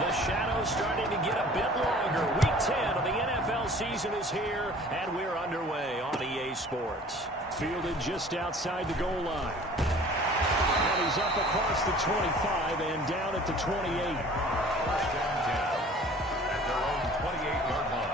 The shadow's starting to get a bit longer. Week 10 of the NFL season is here, and we're underway on EA Sports. Fielded just outside the goal line. And he's up across the 25 and down at the 28. First down 10 at their own 28-yard line.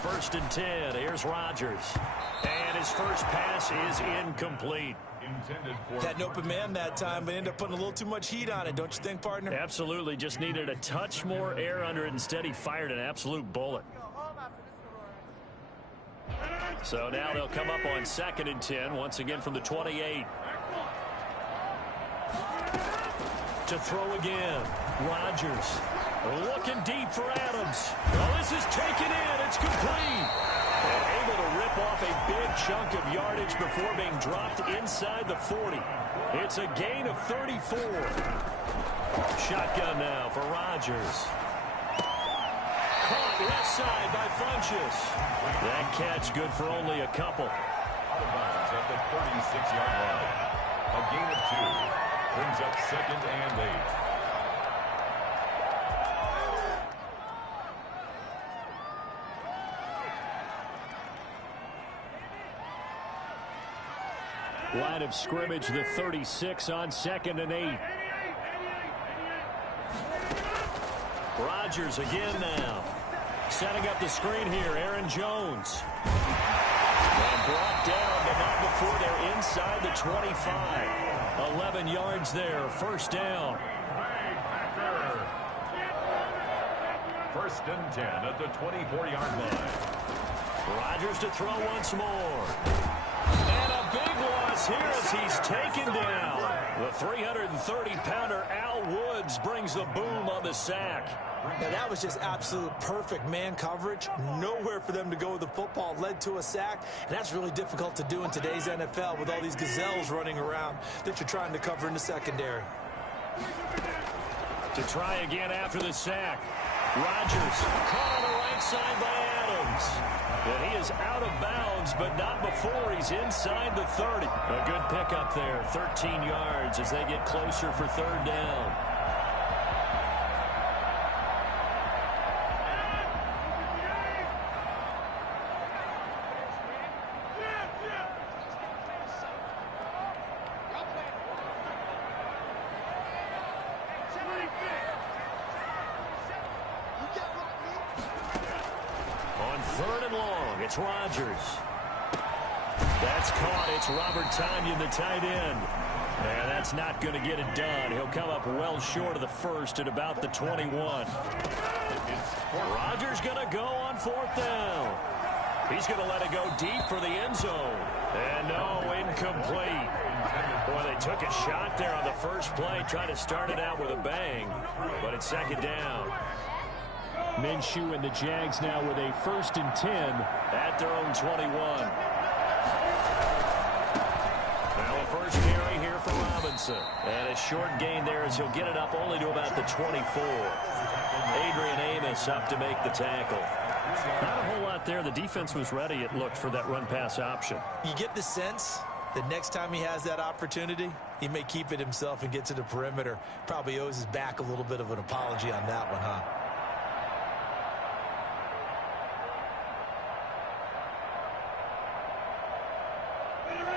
First and 10, here's Rodgers. And his first pass is incomplete. Had an open man that time, but ended up putting a little too much heat on it, don't you think, partner? Absolutely, just needed a touch more air under it. Instead, he fired an absolute bullet. So now they'll come up on 2nd and 10, once again from the 28. To throw again, Rodgers. Looking deep for Adams. Well, this is taken in. It's complete. And able to rip off a big chunk of yardage before being dropped inside the 40. It's a gain of 34. Shotgun now for Rodgers. Caught left side by Funchess. That catch good for only a couple. Out of bounds at the 36-yard line. A gain of 2. Brings up 2nd and 8. Line of scrimmage, the 36 on 2nd and 8. Rodgers again now. Setting up the screen here, Aaron Jones. And brought down, but not before they're inside the 25. 11 yards there, first down. First and 10 at the 24-yard line. Rodgers to throw once more. And a big loss here as he's taken down. The 330-pounder Al Woods brings the boom on the sack. Now, that was just absolute perfect man coverage. Nowhere for them to go with the football. Led to a sack. And that's really difficult to do in today's NFL with all these gazelles running around that you're trying to cover in the secondary. To try again after the sack. Rodgers caught on the right side by Adams. And he is out of bounds, but not before he's inside the 30. A good pickup there, 13 yards as they get closer for 3rd down. It's Rodgers. That's caught. It's Robert Tonyan, the tight end. And that's not going to get it done. He'll come up well short of the first at about the 21. Rodgers going to go on 4th down. He's going to let it go deep for the end zone. And no, incomplete. Boy, they took a shot there on the first play, trying to start it out with a bang. But it's 2nd down. Minshew and the Jags now with a 1st and 10 at their own 21. Now a first carry here for Robinson. And a short gain there as he'll get it up only to about the 24. Adrian Amos up to make the tackle. Not a whole lot there. The defense was ready, it looked, for that run-pass option. You get the sense that next time he has that opportunity, he may keep it himself and get to the perimeter. Probably owes his back a little bit of an apology on that one, huh?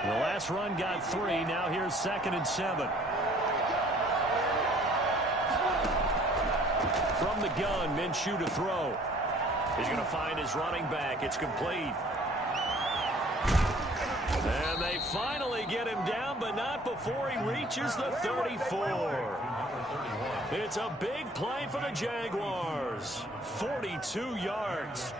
The last run got 3. Now here's 2nd and 7. From the gun, Minshew to throw. He's going to find his running back. It's complete. And they finally get him down, but not before he reaches the 34. It's a big play for the Jaguars. 42 yards.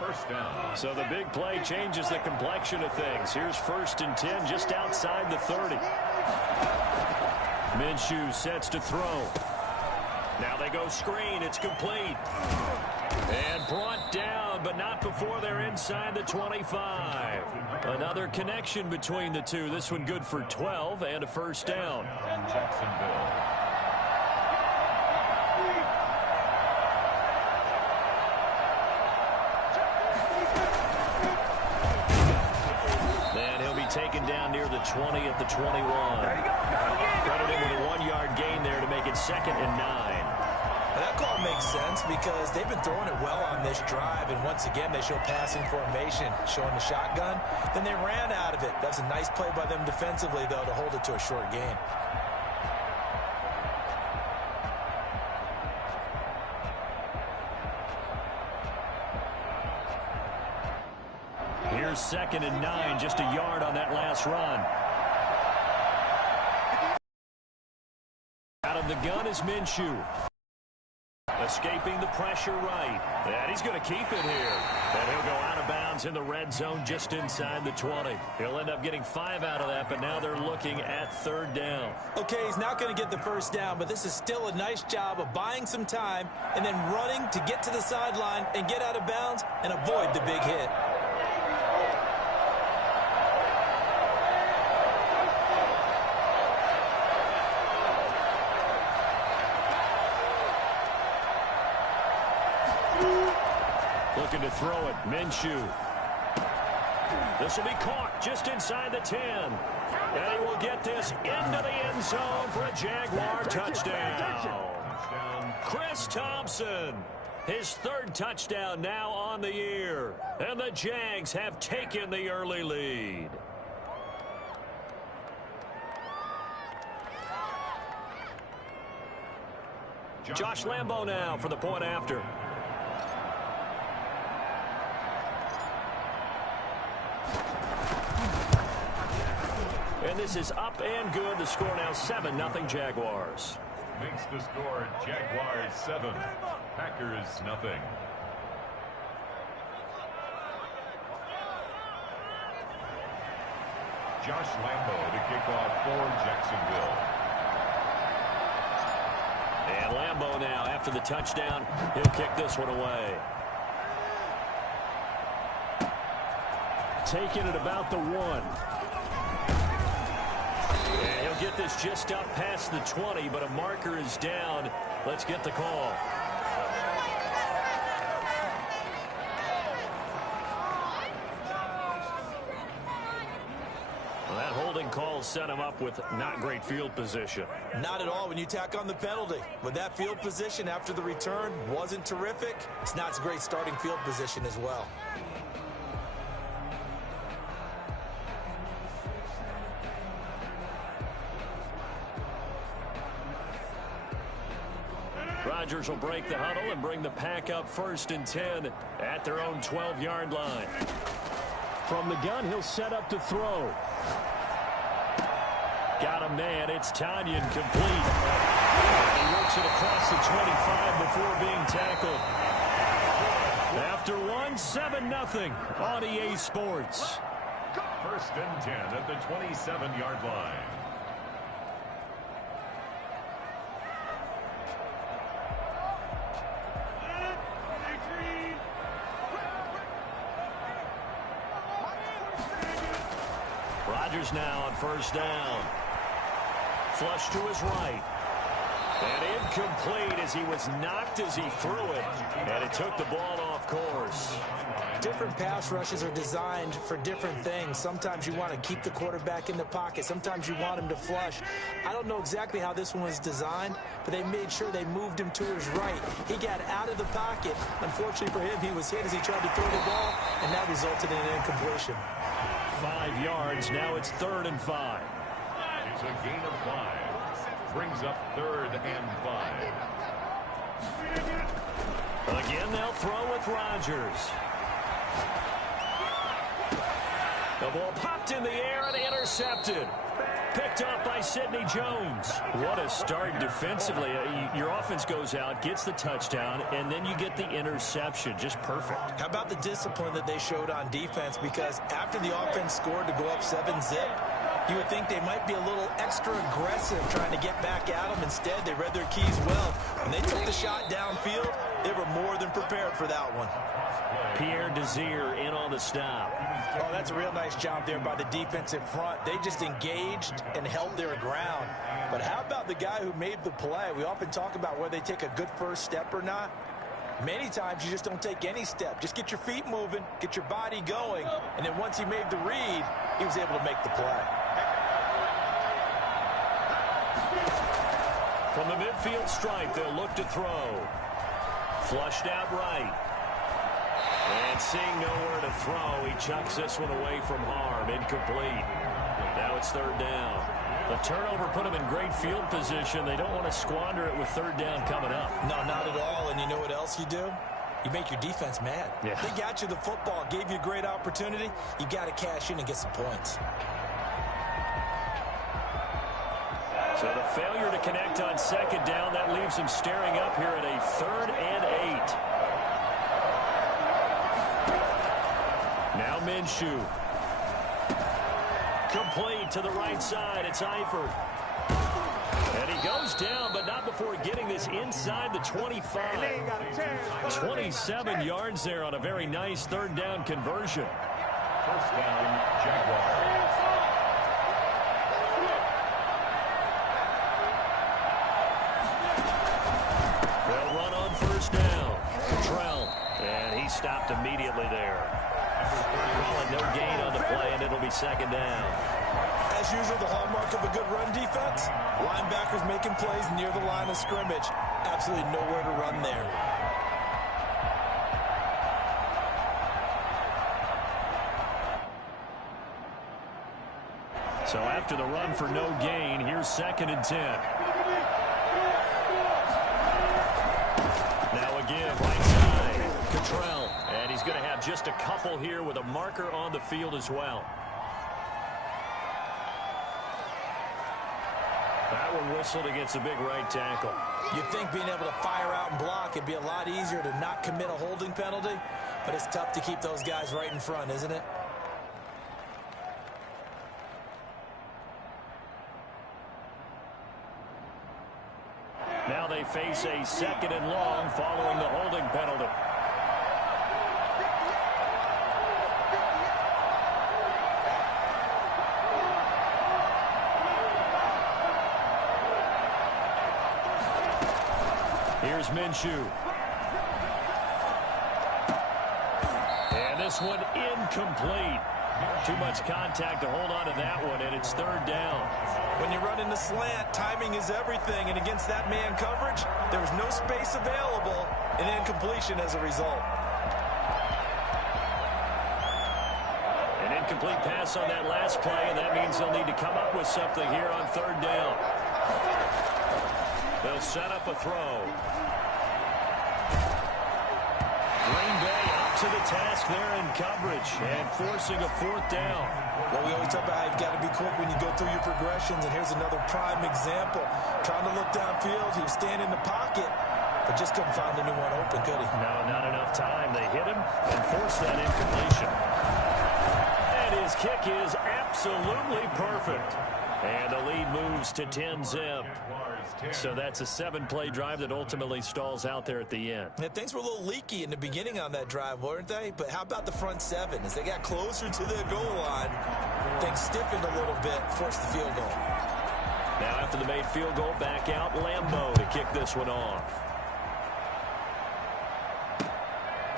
First down. So the big play changes the complexion of things. Here's 1st and 10 just outside the 30. Minshew sets to throw. Now they go screen. It's complete. And brought down, but not before they're inside the 25. Another connection between the two. This one good for 12 and a first down. Jacksonville. 20 at the 21. Credit him with a 1-yard gain there to make it 2nd and 9. That call makes sense because they've been throwing it well on this drive, and once again they show passing formation, showing the shotgun. Then they ran out of it. That's a nice play by them defensively, though, to hold it to a short gain. Here's 2nd and 9, just a yard on that last run. Out of the gun is Minshew. Escaping the pressure right. And he's going to keep it here. And he'll go out of bounds in the red zone just inside the 20. He'll end up getting 5 out of that, but now they're looking at 3rd down. Okay, he's not going to get the first down, but this is still a nice job of buying some time and then running to get to the sideline and get out of bounds and avoid the big hit. Looking to throw it. Minshew. This will be caught just inside the 10. And he will get this into the end zone for a Jaguar touchdown. Chris Thompson. His 3rd touchdown now on the year. And the Jags have taken the early lead. Josh Lambo now for the point after. And this is up and good. The score now 7-0 Jaguars. Makes the score Jaguars 7, Packers nothing. Josh Lambo to kick off for Jacksonville. And Lambo now, after the touchdown, he'll kick this one away. Taking it about the 1. And he'll get this just up past the 20, but a marker is down. Let's get the call. Well, that holding call set him up with not great field position. Not at all when you tack on the penalty. But that field position after the return wasn't terrific. It's not a great starting field position as well. Rodgers will break the huddle and bring the pack up 1st and 10 at their own 12-yard line. From the gun, he'll set up to throw. Got a man. It's Tanyan complete. He works it across the 25 before being tackled. After 7-0 on EA Sports. 1st and 10 at the 27-yard line. Rodgers now on 1st down. Flush to his right. And incomplete as he was knocked as he threw it. And it took the ball off course. Different pass rushes are designed for different things. Sometimes you want to keep the quarterback in the pocket. Sometimes you want him to flush. I don't know exactly how this one was designed, but they made sure they moved him to his right. He got out of the pocket. Unfortunately for him, he was hit as he tried to throw the ball, and that resulted in an incompletion. 5 yards. Now it's 3rd and 5. It's a gain of 5. Brings up 3rd and 5. Again, they'll throw with Rodgers. The ball popped in the air and intercepted. Picked up by Sidney Jones. What a start defensively. Your offense goes out, gets the touchdown, and then you get the interception. Just perfect. How about the discipline that they showed on defense? Because after the offense scored to go up 7-zip, you would think they might be a little extra aggressive trying to get back at them. Instead, they read their keys well. When they took the shot downfield, they were more than prepared for that one. Pierre Desir in on the stop. Oh, that's a real nice job there by the defensive front. They just engaged and held their ground. But how about the guy who made the play? We often talk about whether they take a good first step or not. Many times you just don't take any step. Just get your feet moving, get your body going, and then once he made the read, he was able to make the play. From the midfield stripe, they'll look to throw. Flushed out right. And seeing nowhere to throw, he chucks this one away from harm. Incomplete. Now it's third down. The turnover put them in great field position. They don't want to squander it with third down coming up. No, not at all. And you know what else you do? You make your defense mad. Yeah. They got you the football, gave you a great opportunity. You got to cash in and get some points. So the failure to connect on second down, that leaves them staring up here at a 3rd and 8. Now Minshew. Complete to the right side. It's Eifert. And he goes down, but not before getting this inside the 25. 27 yards there on a very nice third down conversion. First down, Jaguars. They'll run on first down. Trell. And he stopped immediately there. Calling no gain on the play, and it'll be second down. As usual, the hallmark of a good run defense, linebackers making plays near the line of scrimmage. Absolutely nowhere to run there. So after the run for no gain, here's 2nd and 10. Now again, right side, Cottrell. And he's going to have just a couple here with a marker on the field as well. That one whistled against a big right tackle. You'd think being able to fire out and block, it'd be a lot easier to not commit a holding penalty, but it's tough to keep those guys right in front, isn't it? Now they face a 2nd and long following the holding penalty. Here's Minshew. And this one incomplete. Too much contact to hold on to that one, and it's third down. When you run in the slant, timing is everything, and against that man coverage, there was no space available, and incompletion as a result. An incomplete pass on that last play, and that means they'll need to come up with something here on third down. They'll set up a throw. Green Bay up to the task there in coverage and forcing a 4th down. Well, we always talk about how you've got to be quick when you go through your progressions, and here's another prime example. Trying to look downfield, he was standing in the pocket, but just couldn't find anyone open, could he? No, not enough time. They hit him and forced that incompletion. And his kick is absolutely perfect. And the lead moves to 10-zip. So that's a 7-play drive that ultimately stalls out there at the end. Yeah, things were a little leaky in the beginning on that drive, weren't they? But how about the front 7? As they got closer to the goal line, things stiffened a little bit, forced the field goal. Now after the made field goal, back out Lambeau to kick this one off.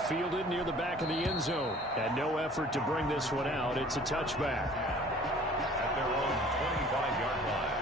Fielded near the back of the end zone. And no effort to bring this one out. It's a touchback. At their own 25-yard line.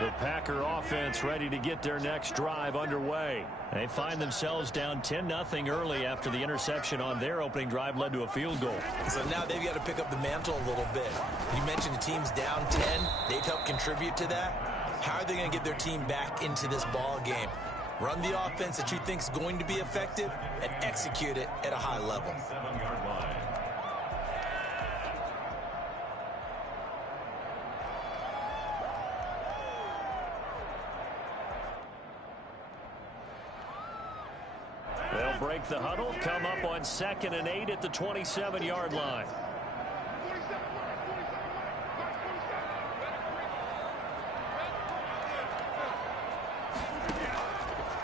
The Packer offense ready to get their next drive underway. They find themselves down 10-0 early after the interception on their opening drive led to a field goal. So now they've got to pick up the mantle a little bit. You mentioned the team's down 10. They've helped contribute to that. How are they going to get their team back into this ball game? Run the offense that you think is going to be effective and execute it at a high level. 7-yard line. They'll break the huddle, come up on 2nd and 8 at the 27-yard line.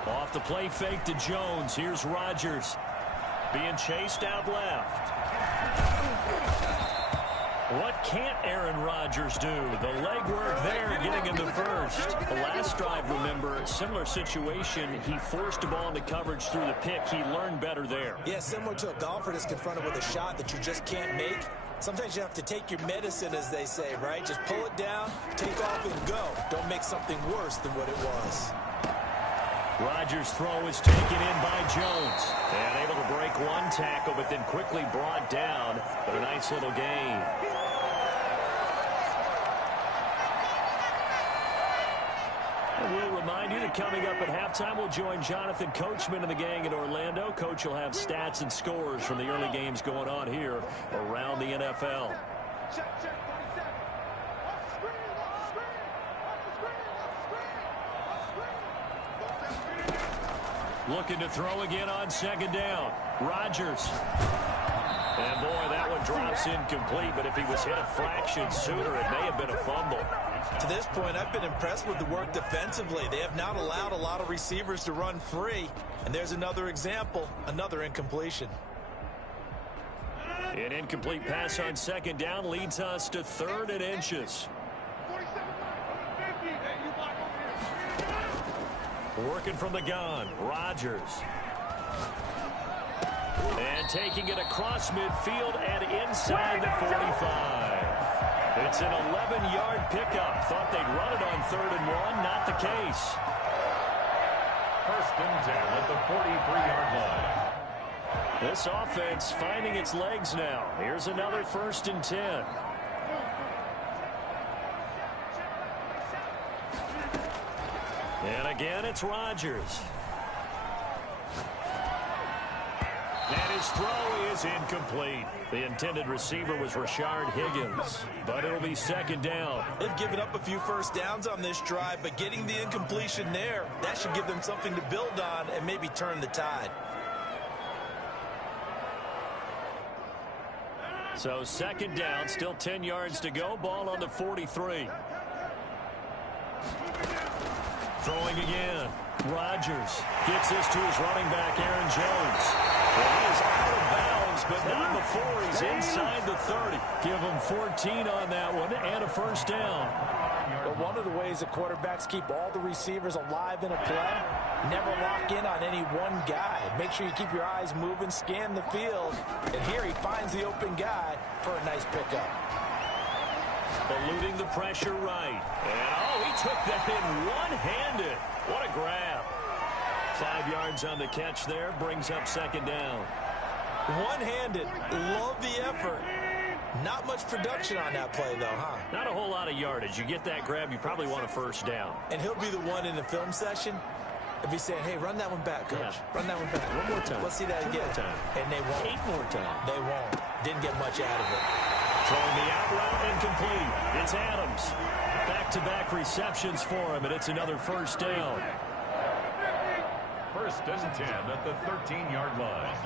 Off the play fake to Jones. Here's Rodgers. Being chased out left. What can't Aaron Rodgers do? The legwork there getting in the first. The last drive, remember, similar situation. He forced the ball into coverage through the pick. He learned better there. Yeah, similar to a golfer that's confronted with a shot that you just can't make. Sometimes you have to take your medicine, as they say, right? Just pull it down, take off, and go. Don't make something worse than what it was. Rodgers' throw is taken in by Jones. And able to break one tackle, but then quickly brought down. But a nice little gain. And we'll remind you that coming up at halftime, we'll join Jonathan Coachman and the gang in Orlando. Coach will have stats and scores from the early games going on here around the NFL. Looking to throw again on second down. Rodgers. And boy, that one drops incomplete, but if he was hit a fraction sooner, it may have been a fumble. To this point, I've been impressed with the work defensively. They have not allowed a lot of receivers to run free. And there's another example, another incompletion. An incomplete pass on second down leads us to 3rd and inches. Working from the gun, Rodgers. And taking it across midfield and inside the 45. It's an 11-yard pickup. Thought they'd run it on 3rd and 1. Not the case. 1st and 10 at the 43-yard line. This offense finding its legs now. Here's another 1st and 10. And again, it's Rodgers. And his throw is incomplete. The intended receiver was Rashard Higgins, but it'll be 2nd down. They've given up a few first downs on this drive, but getting the incompletion there, that should give them something to build on and maybe turn the tide. So 2nd down, still 10 yards to go. Ball on the 43. Throwing again. Rodgers gets this to his running back, Aaron Jones. Well, he is out of bounds, but not before he's inside the 30. Give him 14 on that one and a 1st down. But one of the ways that quarterbacks keep all the receivers alive in a play, never lock in on any one guy. Make sure you keep your eyes moving, scan the field. And here he finds the open guy for a nice pickup. Eluding the pressure right. And, oh, he took that in one-handed. What a grab. 5 yards on the catch there. Brings up 2nd down. One-handed. Love the effort. Not much production on that play, though, huh? Not a whole lot of yardage. You get that grab, you probably want a 1st down. And he'll be the one in the film session if he's saying, hey, run that one back, coach. Yeah. Run that one back. One more time. Let's see that again. 2 more time. And they won't. 8 more times. They won't. Didn't get much out of it. Throwing the out route incomplete. It's Adams. Back-to-back receptions for him, and it's another 1st down. 1st and 10 at the 13-yard line.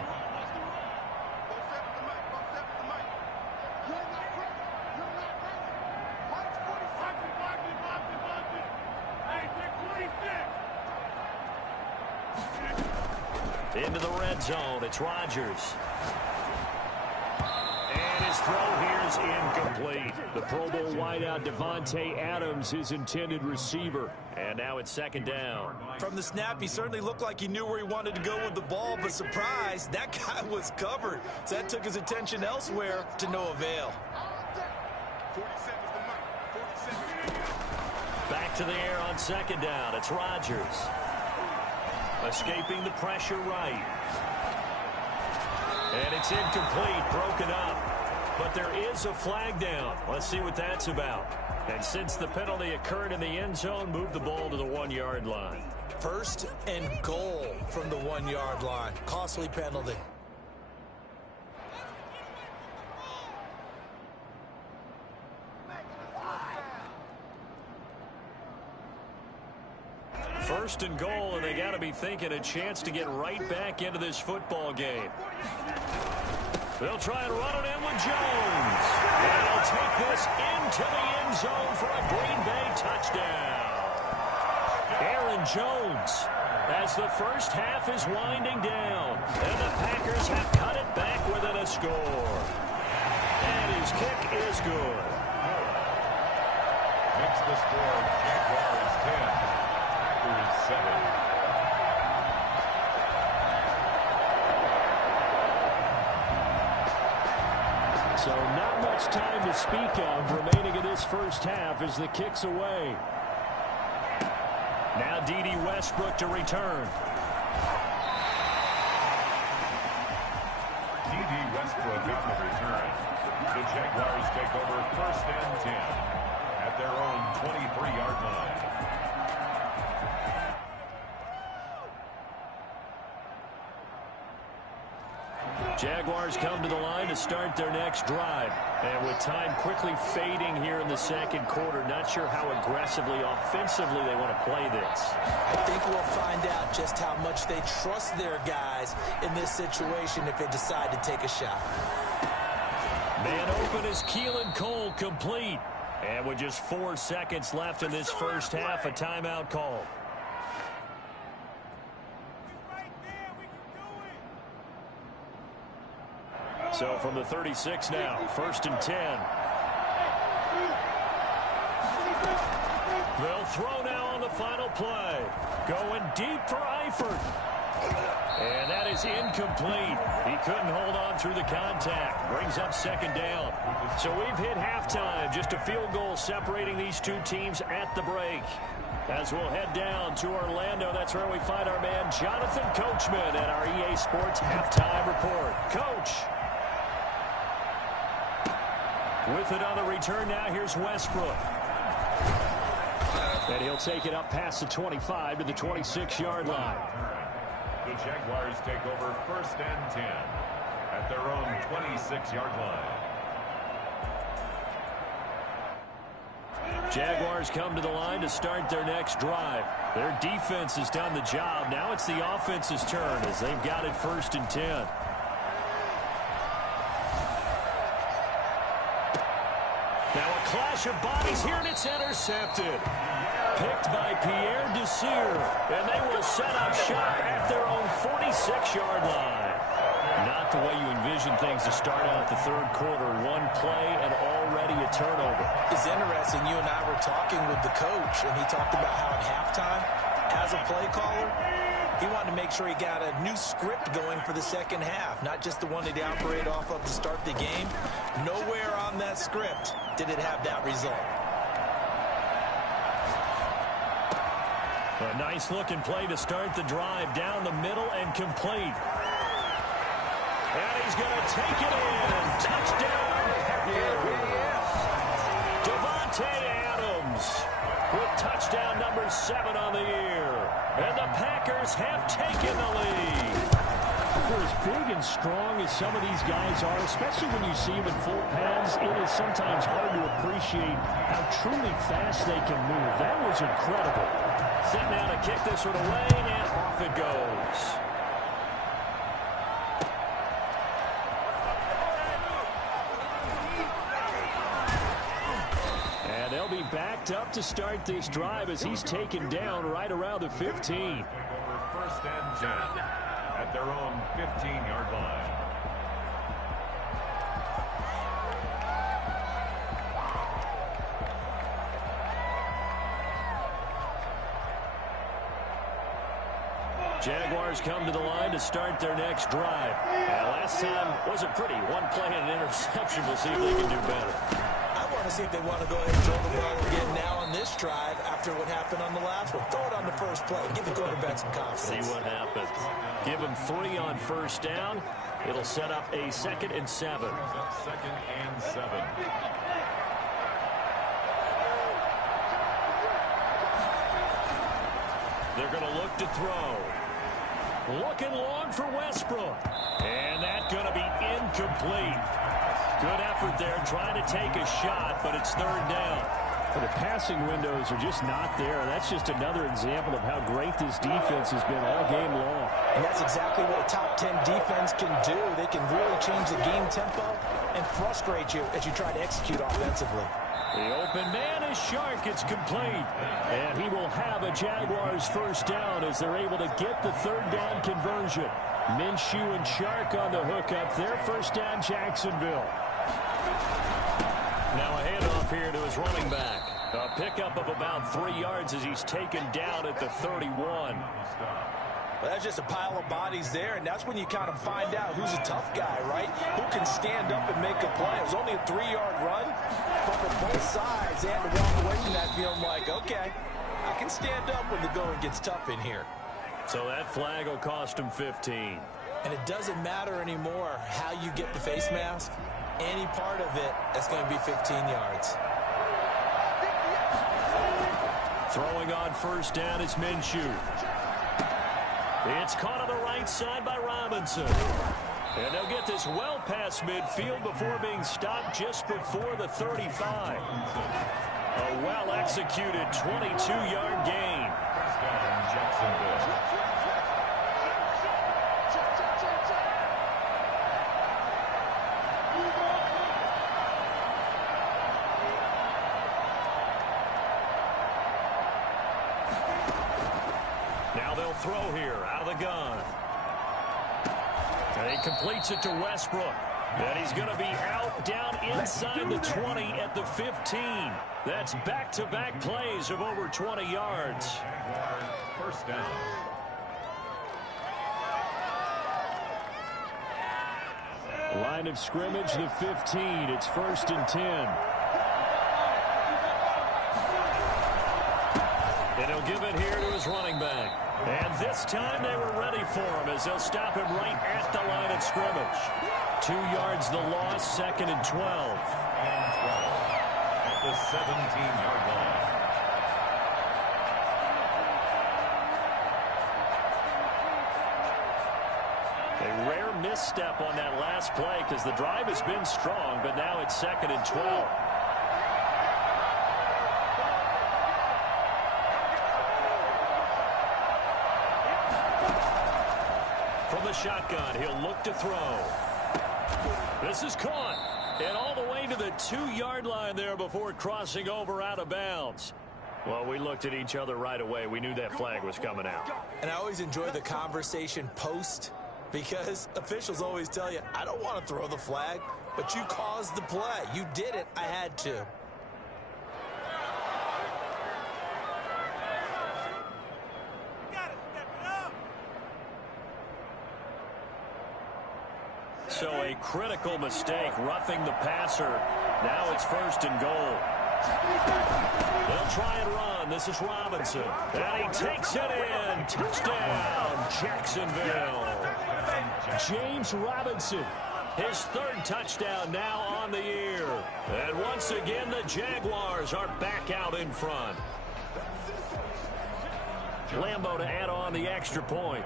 Into the red zone. It's Rodgers. And his throw here is incomplete. The Pro Bowl wideout Devontae Adams, his intended receiver. And now it's 2nd down. From the snap, he certainly looked like he knew where he wanted to go with the ball, but surprise, that guy was covered. So that took his attention elsewhere to no avail. Back to the air on 2nd down. It's Rodgers. Escaping the pressure right. And it's incomplete, broken up. But there is a flag down. Let's see what that's about. And since the penalty occurred in the end zone, move the ball to the 1-yard line. 1st and goal from the 1-yard line. Costly penalty. First and goal, and they got to be thinking a chance to get right back into this football game. They'll try and run it in with Jones. And he'll take this into the end zone for a Green Bay touchdown. Aaron Jones, as the first half is winding down, and the Packers have cut it back within a score. And his kick is good. makes the score Jaguars 10, Packers 7. So not much time to speak of remaining in this first half as the kick's away. Now D.D. Westbrook to return. D.D. Westbrook on the return. The Jaguars take over 1st and 10 at their own 23-yard line. Jaguars come to the line to start their next drive. And with time quickly fading here in the second quarter, not sure how aggressively, offensively they want to play this. I think we'll find out just how much they trust their guys in this situation if they decide to take a shot. Man open is Keelan Cole, complete. And with just 4 seconds left in this first half, a timeout call. So from the 36 now, 1st and 10. They'll throw now on the final play. Going deep for Eifert. And that is incomplete. He couldn't hold on through the contact. Brings up 2nd down. So we've hit halftime. Just a field goal separating these two teams at the break. As we'll head down to Orlando, that's where we find our man Jonathan Coachman at our EA Sports Halftime Report. Coach. With it on the return now, here's Westbrook. And he'll take it up past the 25 to the 26-yard line. The Jaguars take over 1st and 10 at their own 26-yard line. Jaguars come to the line to start their next drive. Their defense has done the job. Now it's the offense's turn as they've got it 1st and 10. Now a clash of bodies here, and it's intercepted. Picked by Pierre Desir, and they will set up shop at their own 46-yard line. Not the way you envision things to start out the third quarter. One play and already a turnover. It's interesting. You and I were talking with the coach, and he talked about how at halftime, as a play caller, he wanted to make sure he got a new script going for the second half, not just the one that he operated off of to start the game. Nowhere on that script did it have that result. A nice-looking play to start the drive down the middle and complete. And he's going to take it in. Touchdown, Packers. Devontae Adams with touchdown number 7 on the year. And the Packers have taken the lead. For as big and strong as some of these guys are, especially when you see them in full pads, it is sometimes hard to appreciate how truly fast they can move. That was incredible. Set now to kick this one away, and off it goes. And they'll be backed up to start this drive as he's taken down right around the 15. Take over 1st and 10 at their own 15-yard line. Jaguars come to the line to start their next drive. And last time wasn't pretty. One play and an interception. We'll see if they can do better. I want to see if they want to go ahead and throw the ball again now on this drive after what happened on the last one. Throw it on the first play. Give the quarterback some confidence. See what happens. Give him 3 on 1st down. It'll set up a 2nd and 7. 2nd and 7. They're going to look to throw. Looking long for Westbrook. And that's going to be incomplete. Good effort there trying to take a shot, but it's 3rd down. Well, the passing windows are just not there. That's just another example of how great this defense has been all game long. And that's exactly what a top 10 defense can do. They can really change the game tempo and frustrate you as you try to execute offensively. The open man is Shark. It's complete. And he will have a Jaguars 1st down as they're able to get the 3rd down conversion. Minshew and Shark on the hook up there. 1st down, Jacksonville. Now a handoff here to his running back. A pickup of about 3 yards as he's taken down at the 31. Well, that's just a pile of bodies there, and that's when you kind of find out who's a tough guy, right? Who can stand up and make a play. It was only a 3-yard run, but for both sides, they had to walk away from that feeling like, okay, I can stand up when the going gets tough in here. So that flag will cost him 15. And it doesn't matter anymore how you get the face mask. Any part of it, that's going to be 15 yards. Throwing on first down is Minshew. It's caught on the right side by Robinson. And they'll get this well past midfield before being stopped just before the 35. A well-executed 22-yard gain. First down, Jacksonville. Now they'll throw here out of the gun. And he completes it to Westbrook. And he's going to be out down inside the 20 at the 15. That's back-to-back plays of over 20 yards. First down. Line of scrimmage, the 15. It's 1st and 10. And he'll give it here to his running back. And this time they were ready for him as they'll stop him right at the line of scrimmage. 2 yards the loss, 2nd and 12. And 12 at the 17-yard line. A rare misstep on that last play because the drive has been strong, but now it's 2nd and 12. From the shotgun, he'll look to throw. This is caught. And all the way to the 2-yard line there before crossing over out of bounds. Well, we looked at each other right away. We knew that flag was coming out. And I always enjoy the conversation post because officials always tell you, I don't want to throw the flag, but you caused the play. You did it. I had to. So a critical mistake, roughing the passer. Now it's 1st and goal. They'll try and run. This is Robinson. And he takes it in. Touchdown, Jacksonville. James Robinson, his 3rd touchdown now on the year. And once again, the Jaguars are back out in front. Lambeau to add on the extra point.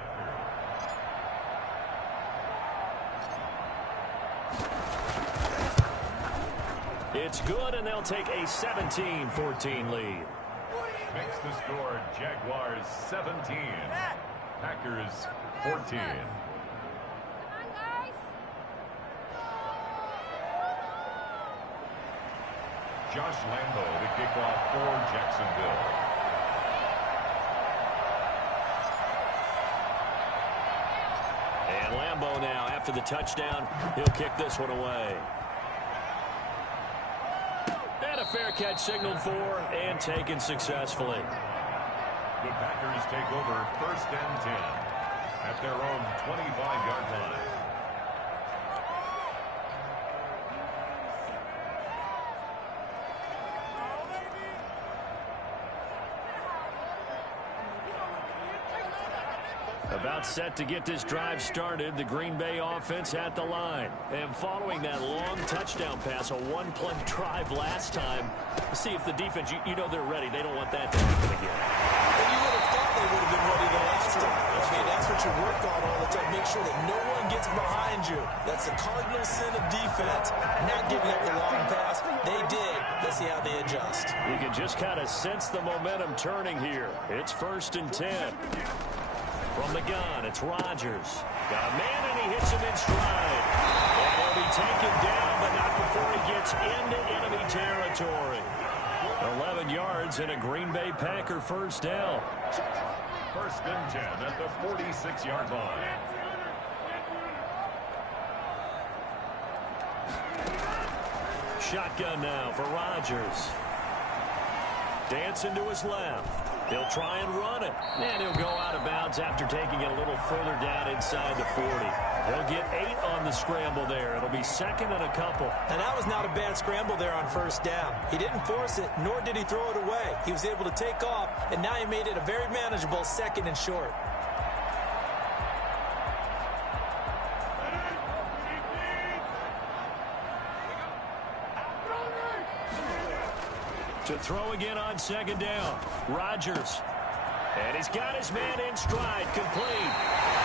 It's good, and they'll take a 17-14 lead. Makes the score Jaguars 17, Packers 14. Josh Lambeau to kick off for Jacksonville. And Lambeau now, after the touchdown, he'll kick this one away. And a fair catch signaled for and taken successfully. The Packers take over 1st and 10 at their own 25-yard line. About set to get this drive started, the Green Bay offense at the line. And following that long touchdown pass, a one-play drive last time, see if the defense, you know they're ready. They don't want that to happen again. And you would have thought they would have been ready the last time. I mean, that's what you work on all the time. Make sure that no one gets behind you. That's the cardinal sin of defense, not giving up the long pass. They did. Let's see how they adjust. You can just kind of sense the momentum turning here. It's 1st and 10. From the gun, it's Rodgers. Got a man, and he hits him in stride. And he'll be taken down, but not before he gets into enemy territory. 11 yards and a Green Bay Packer 1st down. 1st and 10 at the 46-yard line. Shotgun now for Rodgers. Dancing to his left. He'll try and run it. And he'll go out of bounds after taking it a little further down inside the 40. He'll get 8 on the scramble there. It'll be second and a couple. And that was not a bad scramble there on first down. He didn't force it, nor did he throw it away. He was able to take off, and now he made it a very manageable second and short. To throw again on second down. Rodgers. And he's got his man in stride, complete.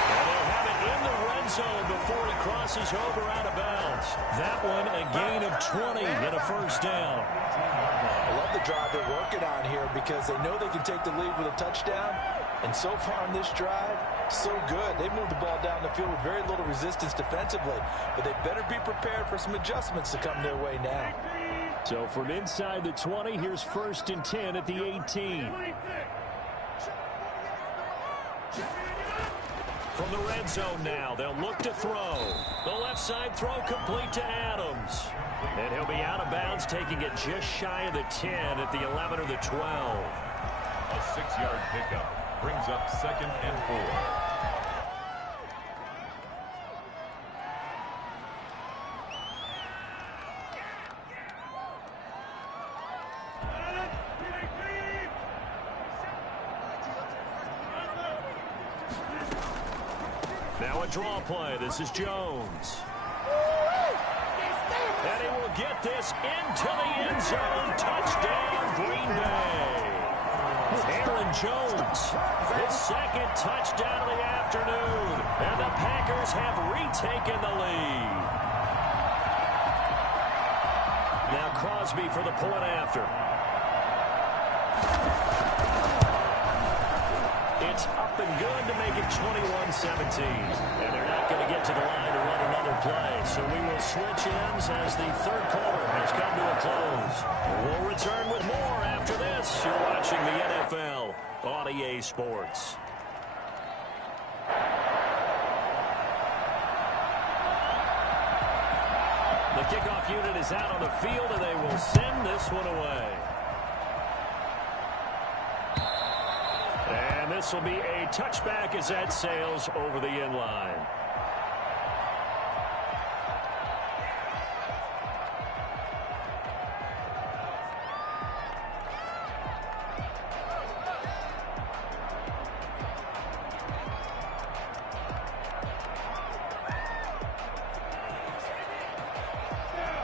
And they'll have it in the red zone before he crosses over out of bounds. That one a gain of 20 and a first down. I love the drive they're working on here because they know they can take the lead with a touchdown. And so far on this drive, so good. They moved the ball down the field with very little resistance defensively. But they better be prepared for some adjustments to come their way now. So from inside the 20, here's first and 10 at the 18. From the red zone now, they'll look to throw. The left side throw complete to Adams. And he'll be out of bounds, taking it just shy of the 10 at the 11 or the 12. A 6-yard pickup brings up second and 4. Now a draw play. This is Jones. And he will get this into the end zone. Touchdown, Green Bay. Aaron Jones, his second touchdown of the afternoon. And the Packers have retaken the lead. Now Crosby for the point after. It's up and good to make it 21-17. And they're not going to get to the line to run another play. So we will switch ends as the third quarter has come to a close. We'll return with more after this. You're watching the NFL on EA Sports. The kickoff unit is out on the field, and they will send this one away. And this will be a touchback as that sails over the end line.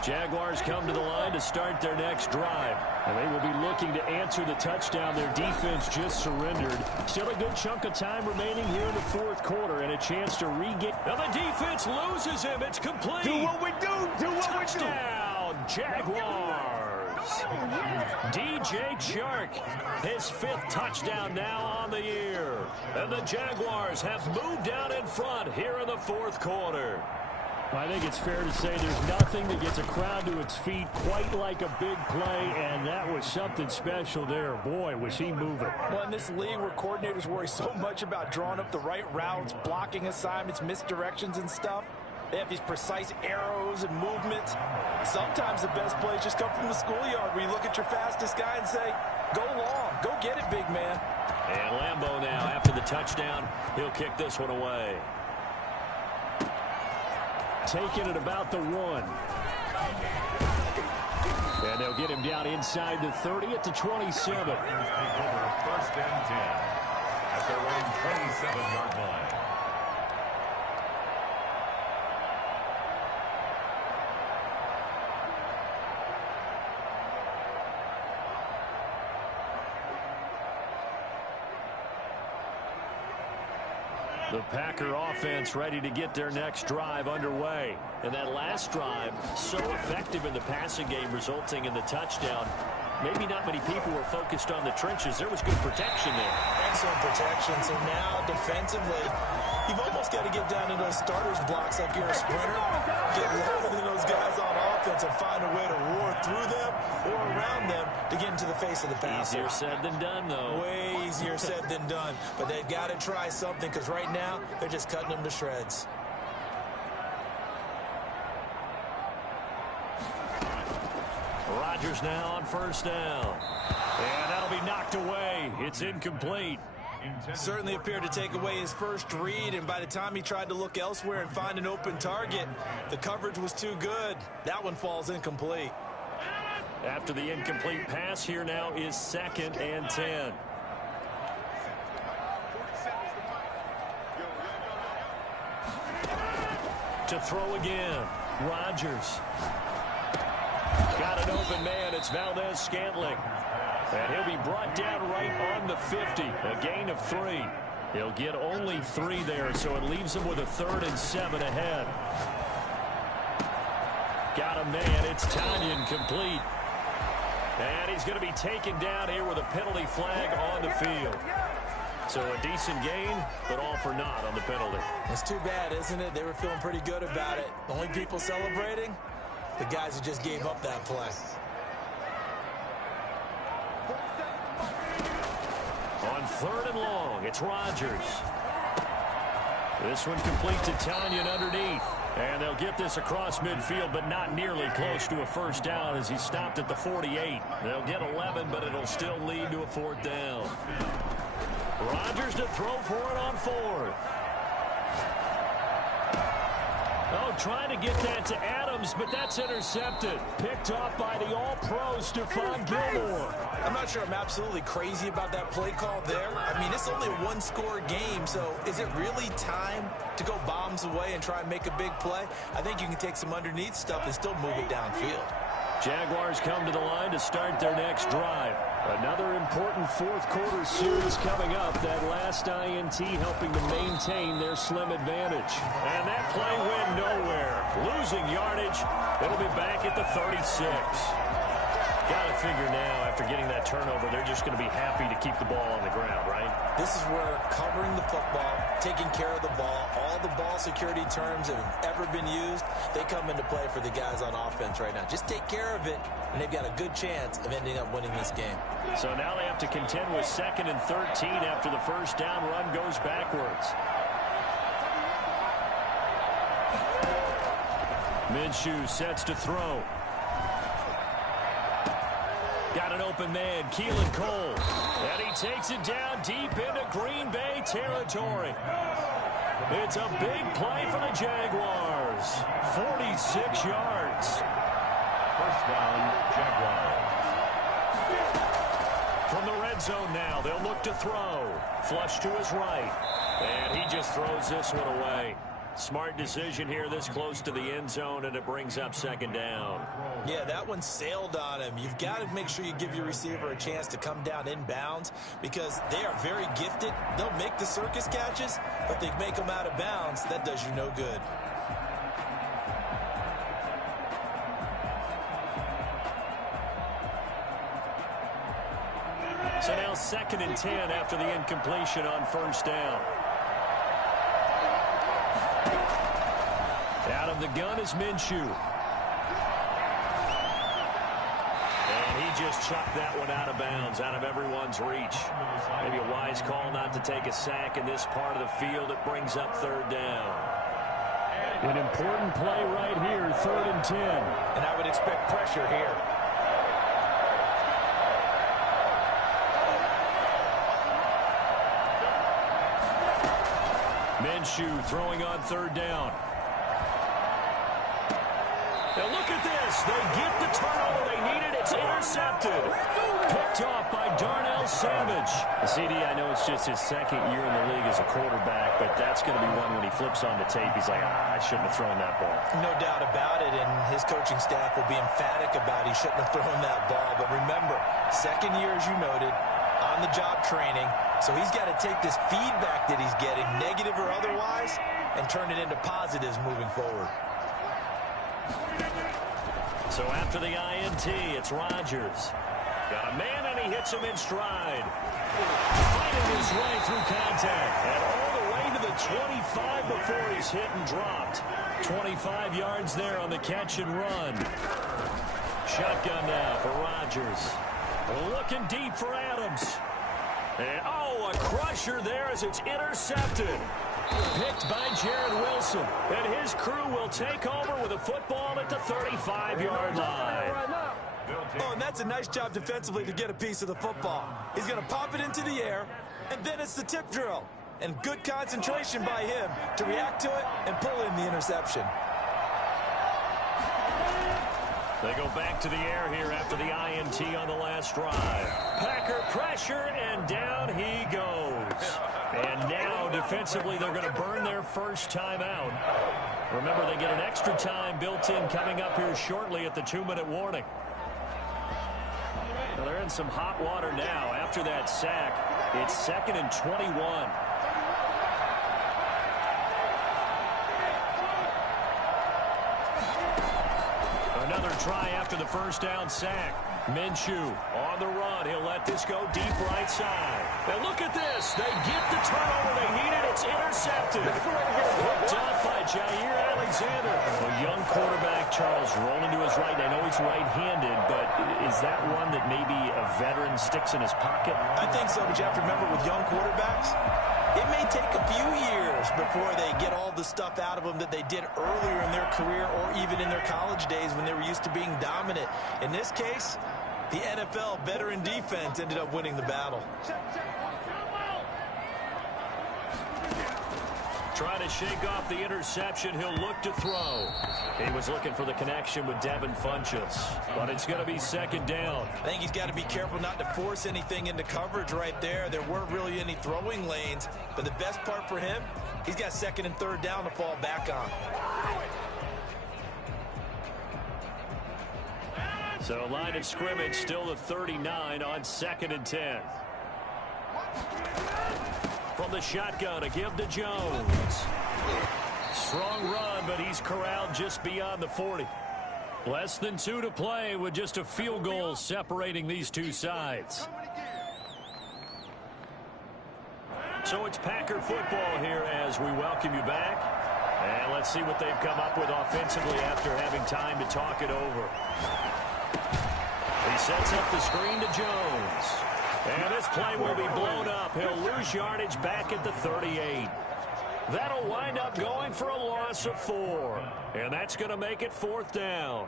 Jaguars come to the line to start their next drive. And they will be looking to answer the touchdown their defense just surrendered. Still a good chunk of time remaining here in the fourth quarter and a chance to regain. Now the defense loses him. It's complete. Do what we do. Do what touchdown, Jaguars. DJ Chark, his 5th touchdown now on the year. And the Jaguars have moved out in front here in the fourth quarter. I think it's fair to say there's nothing that gets a crowd to its feet quite like a big play, and that was something special there. Boy, was he moving. Well, in this league where coordinators worry so much about drawing up the right routes, blocking assignments, misdirections and stuff, they have these precise arrows and movements. Sometimes the best plays just come from the schoolyard where you look at your fastest guy and say, go long, go get it, big man. And Lambeau now, after the touchdown, he'll kick this one away. Taking it about the 1. And they'll get him down inside the 30 at the 27. First and 10 at their own 27-yard line. The Packer offense ready to get their next drive underway. And that last drive, so effective in the passing game, resulting in the touchdown. Maybe not many people were focused on the trenches. There was good protection there. Excellent protection. So now, defensively, you've almost got to get down to those starters blocks like you're a sprinter. Get lower than those guys on offense and find a way to roar through them or around them to get into the face of the passer. Easier said than done, though. Way easier said than done. But they've got to try something because right now they're just cutting them to shreds. Rodgers now on first down. And that'll be knocked away. It's incomplete. Certainly appeared to take away his first read, and by the time he tried to look elsewhere and find an open target, the coverage was too good. That one falls incomplete. After the incomplete pass, here now is 2nd and 10. To throw again, Rodgers. Got an open man. It's Valdez-Scantling. And he'll be brought down right on the 50. A gain of 3. He'll get only 3 there, so it leaves him with a 3rd and 7 ahead. Got a man. It's Tanyan complete. And he's going to be taken down here with a penalty flag on the field. So a decent gain, but all for naught on the penalty. It's too bad, isn't it? They were feeling pretty good about it. The only people celebrating, the guys who just gave up that play. On 3rd and long, it's Rodgers. This one complete to Tanyan underneath. And they'll get this across midfield, but not nearly close to a first down as he stopped at the 48. They'll get 11, but it'll still lead to a 4th down. Rodgers to throw for it on 4th. Oh, trying to get that to Adams, but that's intercepted. Picked off by the all-pro Stephon Gilmore. I'm not sure I'm absolutely crazy about that play call there. I mean, it's only a one-score game, so is it really time to go bombs away and try and make a big play? I think you can take some underneath stuff and still move it downfield. Jaguars come to the line to start their next drive. Another important 4th quarter series coming up. That last INT helping to maintain their slim advantage. And that play went nowhere. Losing yardage. It'll be back at the 36. Got to figure now, after getting that turnover, they're just going to be happy to keep the ball on the ground, right? This is where covering the football, taking care of the ball, all the ball security terms that have ever been used, they come into play for the guys on offense right now. Just take care of it, and they've got a good chance of ending up winning this game. So now they have to contend with 2nd and 13 after the first down run goes backwards. Minshew sets to throw. Got an open man, Keelan Cole. And he takes it down deep into Green Bay territory. It's a big play for the Jaguars. 46 yards. First down, Jaguars. From the red zone now, they'll look to throw. Flush to his right. And he just throws this one away. Smart decision here this close to the end zone, and it brings up 2nd down. Yeah, that one sailed on him. You've got to make sure you give your receiver a chance to come down inbounds because they are very gifted. They'll make the circus catches, but they make them out of bounds. That does you no good. So now 2nd and 10 after the incompletion on first down. Out of the gun is Minshew. And he just chucked that one out of bounds, out of everyone's reach. Maybe a wise call not to take a sack in this part of the field. It brings up 3rd down. An important play right here, 3rd and 10. And I would expect pressure here. Minshew throwing on 3rd down. Now look at this. They get the turnover they needed. It's intercepted. Picked off by Darnell Savage. CD, I know it's just his 2nd year in the league as a quarterback, but that's going to be one when he flips on the tape. He's like, I shouldn't have thrown that ball. No doubt about it, and his coaching staff will be emphatic about he shouldn't have thrown that ball. But remember, 2nd year, as you noted, on-the-job training. So he's got to take this feedback that he's getting, negative or otherwise, and turn it into positives moving forward. So after the INT, it's Rodgers. Got a man, and he hits him in stride. Fighting his way through contact. And all the way to the 25 before he's hit and dropped. 25 yards there on the catch and run. Shotgun now for Rodgers. Looking deep for Adams. And, oh, a crusher there as it's intercepted. Picked by Jared Wilson. And his crew will take over with a football at the 35-yard line. Oh, and that's a nice job defensively to get a piece of the football. He's going to pop it into the air, and then it's the tip drill. And good concentration by him to react to it and pull in the interception. They go back to the air here after the INT on the last drive. Packer pressure, and down he goes. And now, defensively, they're going to burn their first timeout. Remember, they get an extra time built in coming up here shortly at the 2-minute warning. Well, they're in some hot water now. After that sack, it's 2nd and 21. Another try after the first down sack. Minshew on the run. He'll let this go deep right side. And look at this. They get the turnover they needed. It's intercepted. Picked off by Jair Alexander. A young quarterback, Charles, rolling to his right. I know he's right-handed, but is that one that maybe a veteran sticks in his pocket? I think so, but you have to remember with young quarterbacks, it may take a few years before they get all the stuff out of them that they did earlier in their career or even in their college days when they were used to being dominant. In this case, the NFL veteran defense ended up winning the battle. Trying to shake off the interception. He'll look to throw. He was looking for the connection with Devin Funchess, but it's going to be 2nd down. I think he's got to be careful not to force anything into coverage right there. There weren't really any throwing lanes, but the best part for him, he's got 2nd and 3rd down to fall back on. So line of scrimmage still the 39 on 2nd and 10. From the shotgun, a give to Jones. Strong run, but he's corralled just beyond the 40. Less than 2 to play with just a field goal separating these two sides. So it's Packer football here as we welcome you back. And let's see what they've come up with offensively after having time to talk it over. He sets up the screen to Jones. And this play will be blown up. He'll lose yardage back at the 38. That'll wind up going for a loss of 4. And that's going to make it 4th down.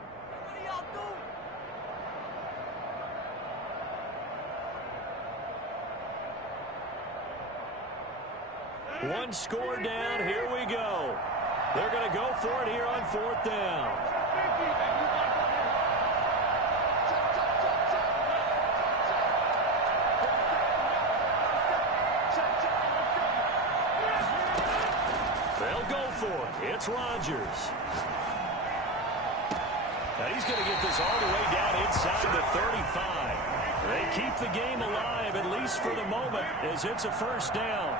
One score down. Here we go. They're going to go for it here on 4th down. They'll go for it. It's Rodgers. Now he's going to get this all the way down inside the 35. They keep the game alive, at least for the moment, as it's a 1st down.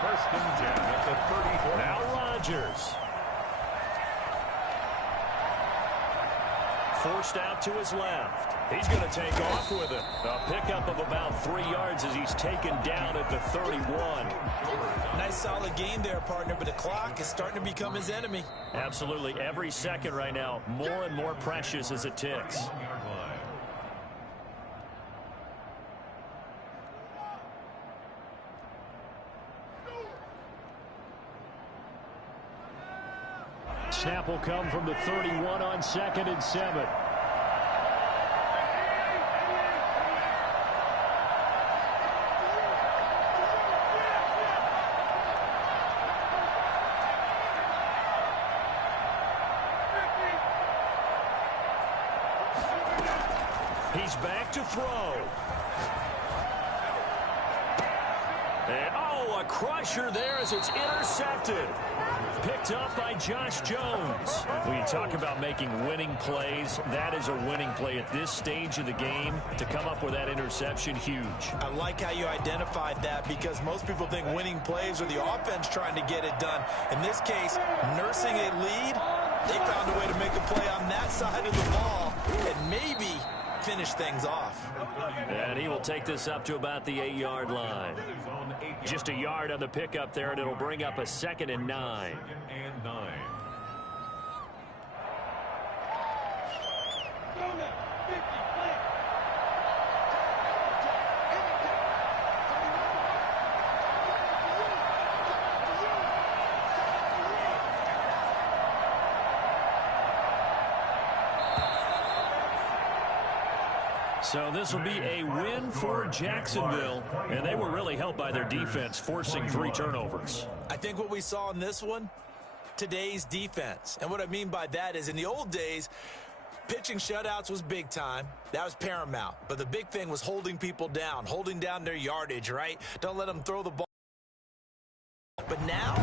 1st and 10 at the 34. Now Rodgers. Forced out to his left. He's going to take off with it. A pickup of about 3 yards as he's taken down at the 31. Nice solid game there, partner, but the clock is starting to become his enemy. Absolutely. Every second right now, more and more precious as it ticks. Snap will come from the 31 on 2nd and 7. He's back to throw. And, oh, a crusher there as it's intercepted. Picked up by Josh Jones. When you talk about making winning plays, that is a winning play at this stage of the game. To come up with that interception, huge. I like how you identified that because most people think winning plays are the offense trying to get it done. In this case, nursing a lead, they found a way to make a play on that side of the ball and maybe finish things off. And he will take this up to about the 8-yard line. Just a yard on the pickup there, and it'll bring up a 2nd and 9. 2nd and 9. So this will be a win for Jacksonville, and they were really helped by their defense, forcing 3 turnovers. I think what we saw in this one, today's defense. And what I mean by that is in the old days, pitching shutouts was big time. That was paramount. But the big thing was holding people down, holding down their yardage, right? Don't let them throw the ball. But now,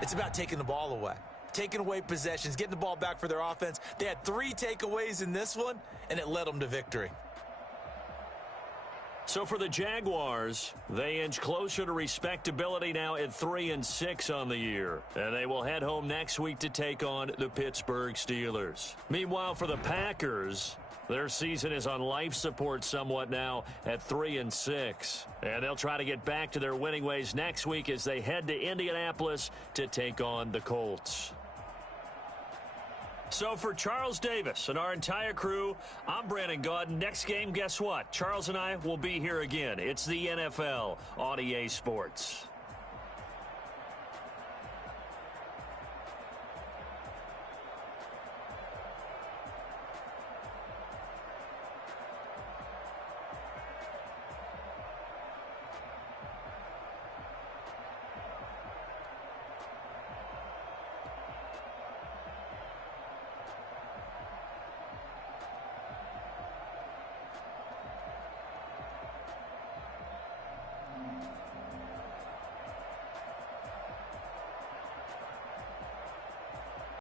it's about taking the ball away. Taking away possessions, getting the ball back for their offense. They had 3 takeaways in this one, and it led them to victory. So for the Jaguars, they inch closer to respectability now at 3-6 on the year. And they will head home next week to take on the Pittsburgh Steelers. Meanwhile, for the Packers, their season is on life support somewhat now at 3-6. And they'll try to get back to their winning ways next week as they head to Indianapolis to take on the Colts. So for Charles Davis and our entire crew, I'm Brandon Gaudin. Next game, guess what? Charles and I will be here again. It's the NFL on EA Sports.